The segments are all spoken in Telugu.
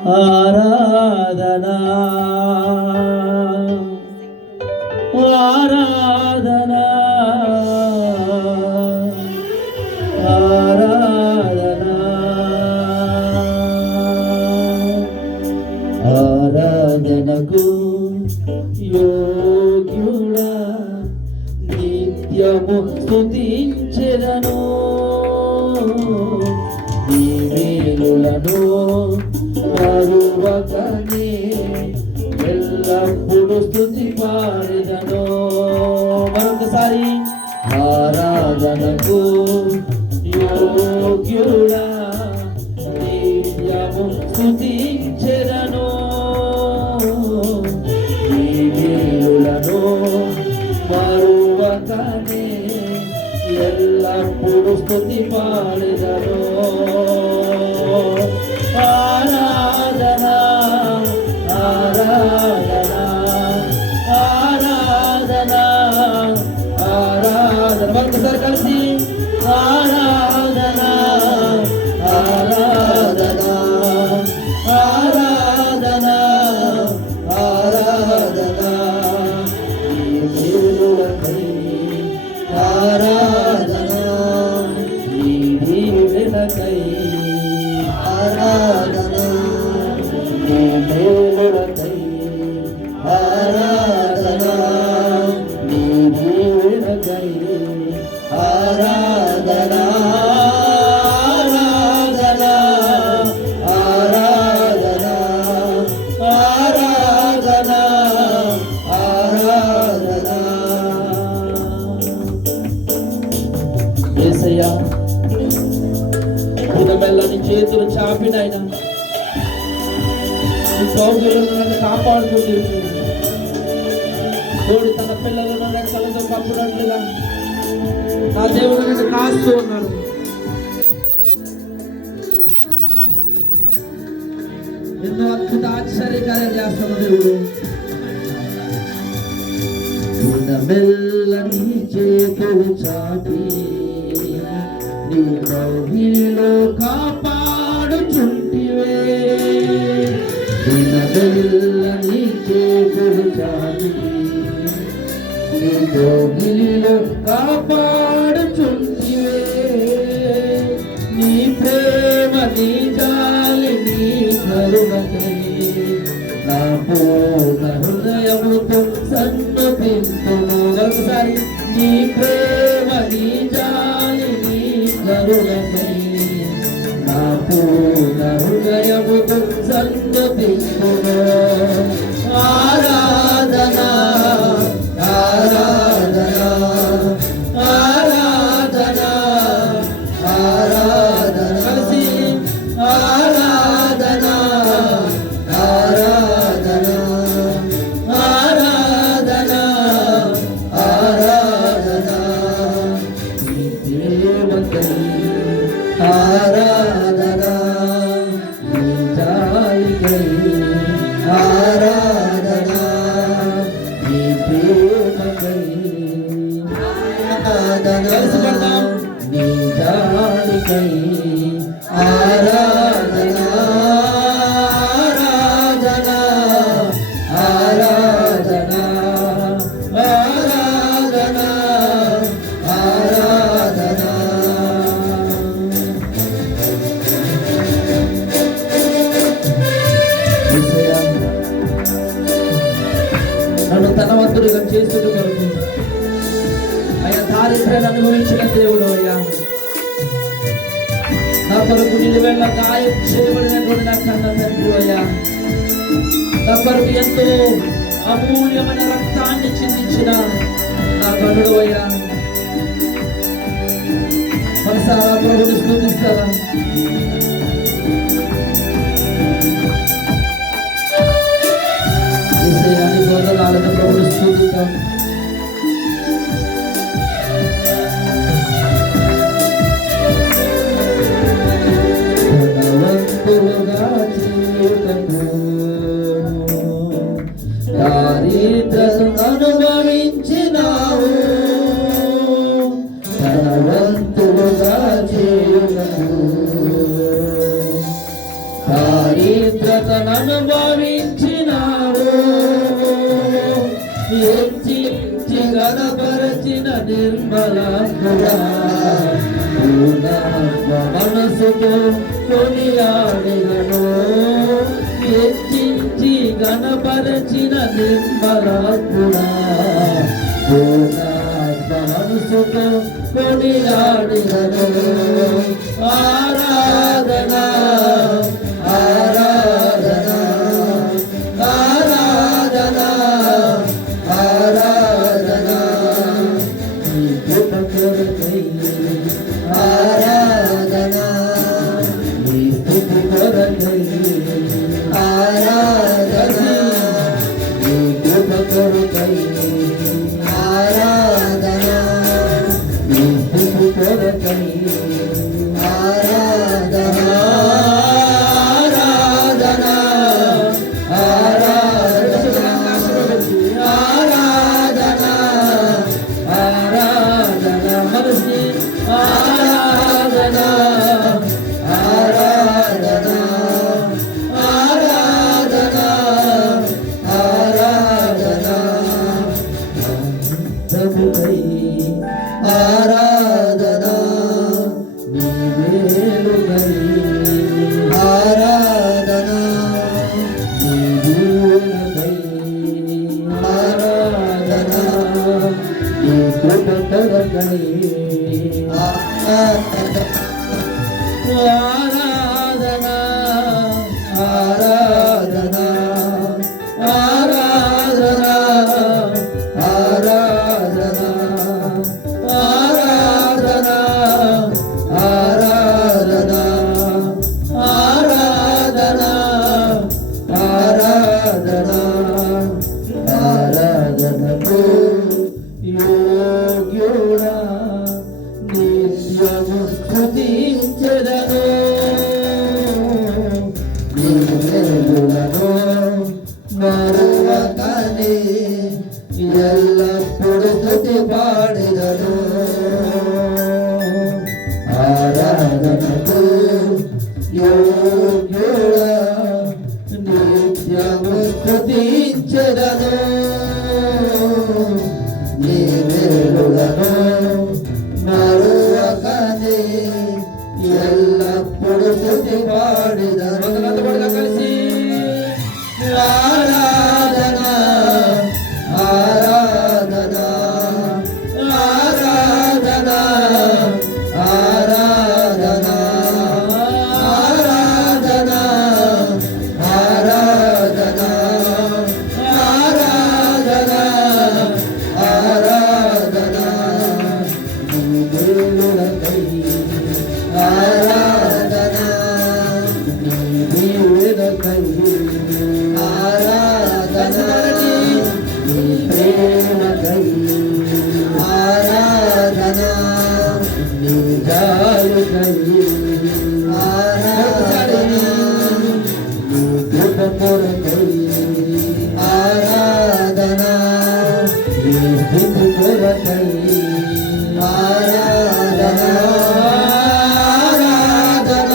ఆరాధనా ఆరాధనా ఆరాధనా ఆరాధనకు యోగ్యుడా నిత్యము స్తుతించెదను నీ మేలులను మరువకనే ఎల్లప్పుడు స్తుతి పాడెదను. మరొకసారి ఆరాధనకు యోగ్యుడా నిత్యము స్తుతించెదను నీ మేలులను మరువకనే ఎల్లప్పుడు స్తుతి పాడెదను. ఆరాధనా ఆరాధనా ఆరాధనా ఆరాధన ఒకసారి కలిసి ఆరాధనా ఆరాధనా ఆరాధనా ఆరాధనా ఆరాధనా నీ దీవెనకై ఆరాధనా నీ మేలులకై ఆరాధనా నీ దీవెనకై ఆరాధనా ఆరాధనా ఆరాధనా ఆరాధనా ఆరాధనా. యేసయ్యా మెల్లని చేతులు చాపినైనా ఈ సౌకర్యాలను నన్ను కాపాడుకుంటూ తోడి తన పిల్లలను రెక్కలతో కప్పునట్లుగా నా దేవుడు నన్ను కాస్తూ ఉన్నాడు. ఎన్నో అద్భుత ఆశ్చర్యకార్యం చేస్తున్న దేవుడు మెల్లని చేతులు చాపి నీ కౌగిలిలో కాపాడుచుంటివే నీ చేతులు చాపి నీ కౌగిలిలో కాపాడుచుంటివే నీ ప్రేమ నీ జాలి నీ కరుణకై నా పూర్ణ హృదయముతో సన్నతింతును. ఒకసారి నీ ప్రేమ నీ జాలి నీ కరుణకై నా పూర్ణ హృదయముతో సన్నతింతును. ఆరాధనా ఆరాధనా ఆరాధనా ఆరాధనా కలిసి ఆరాధనా ఆరాధనా ఆరాధనా ఆరాధనా నీ ప్రేమకై ఆరాధనా నీ జాలికై ఆరాధనా నీ ప్రేమకై ఆరాధనా నీ జాలికై ఆరాధనా ఆరాధనా ఆరాధనా ఆరాధనా ఆరాధనా. నన్ను ధనవంతుడిగా చేస్తున్న కొరకు అయ్యా దారిద్ర్యాన్ని అనుభవించిన దేవుడు అయ్యా నా కొరకు నిలువెల్ల గాయం చేయబడినటువంటి నా కన్న తండ్రి అయ్యా నా కొరకు ఎంతో అమూల్యమైన రక్తాన్ని చిందించిన నా కనుడు అయ్యా మనసారా ప్రభుని స్తుతిస్తారా? యేసయ్యాని వందనాలతో ప్రభుని స్తుతిద్దాం. దారిద్ర్యం అనుభవించినావు ధనవంతులుగా చేయుటకు దారిద్రత అనుభవించినావు, హెచ్చించి గణపరచిన నిర్మలాత్ముడా, మనసుతో కొనియాడెదను, హెచ్చించి గణపరచిన నిర్మలాత్ముడా, మనసుతో కొనియాడెదను. ఆరాధన ఆరాధన ఆరాధన ఆరాధన నీ కృప కొరకై, ఆరాధన నీ స్తుతి కొరకై, ఆరాధన నీ కృప కొరకై, ఆరాధన నీ స్తుతి కొరకై, ఆరాధన ఆరాధన ఆరాధన ఆరాధన ఆరాధన మనసి ఆరాధన ఆరాధన ఆరాధన ఆరాధన ప్రభువై ఆరాధన నీవేలుగై, ఆరాధన నీవేలుగై, ఆరాధన నీ కృప కొరకై, ఆరాధన ఆరాధన ఆరాధన ఆరాధన ఆరాధన ఆరాధన ఆరాధన ఆరాధన ఆరాధనకు యోగ్యుడా, నిత్యము స్తుతించెదను, నీ వెలుగులను మరువకనే ఎల్లప్పుడు స్తుతి పాడెదను. ఆరాధనకు యోగ్యుడా, నిత్యము స్తుతించెదను, నీ వెలుగులను మరువకనే ఎల్లప్పుడు స్తుతి పాడెదను. కలిసి ఆరాధన ఆరాధన ఆరాధన ఆరాధన ఆరాధన ఆరాధన ఆరాధన ఆరాధన నీ దేవులకై, ఆరాధన నీ దేవులకై, ఆరాధన నీ ప్రేమకై, ఆరాధన నీ దయకై, ఆరాధన నీ కృప కొరకై, ఆరాధన నీ స్తుతి కొరకై, ఆరాధన ఆరాధన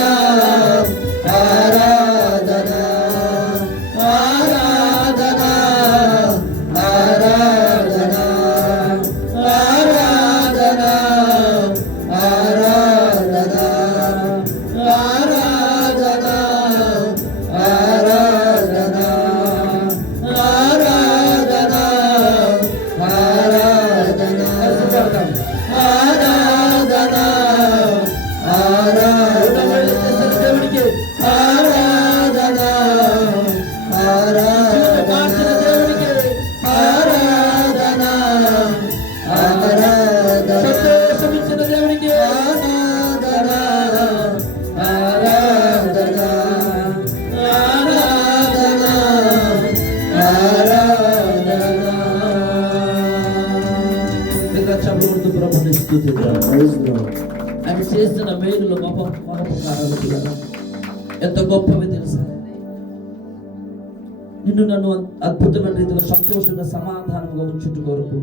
ఆరాధన ఆరాధన ఆరాధన ఆరాధన ఆరాధన ఆరాధన ఆరాధన ఆరాధన ఆరాధన ఆరాధన ఆరాధన దేవునికి ఆరాధన ఆరాధన దేవునికి ఆరాధన ఆరాధన సంతోషమిచ్చిన దేవునికి ఆరాధన ఆరాధన ఆరాధన ఆరాధన. చప్పుడు ప్రభుని స్తుతిద్దాం. ఆయన చేస్తున్న మేలులు మహోపకారాలు ఎంత గొప్పవి తెలుసా. నిన్ను నన్ను అద్భుతమైన రీతిలో సంతోషంగా సమాధానంగా ఉంచుట కొరకు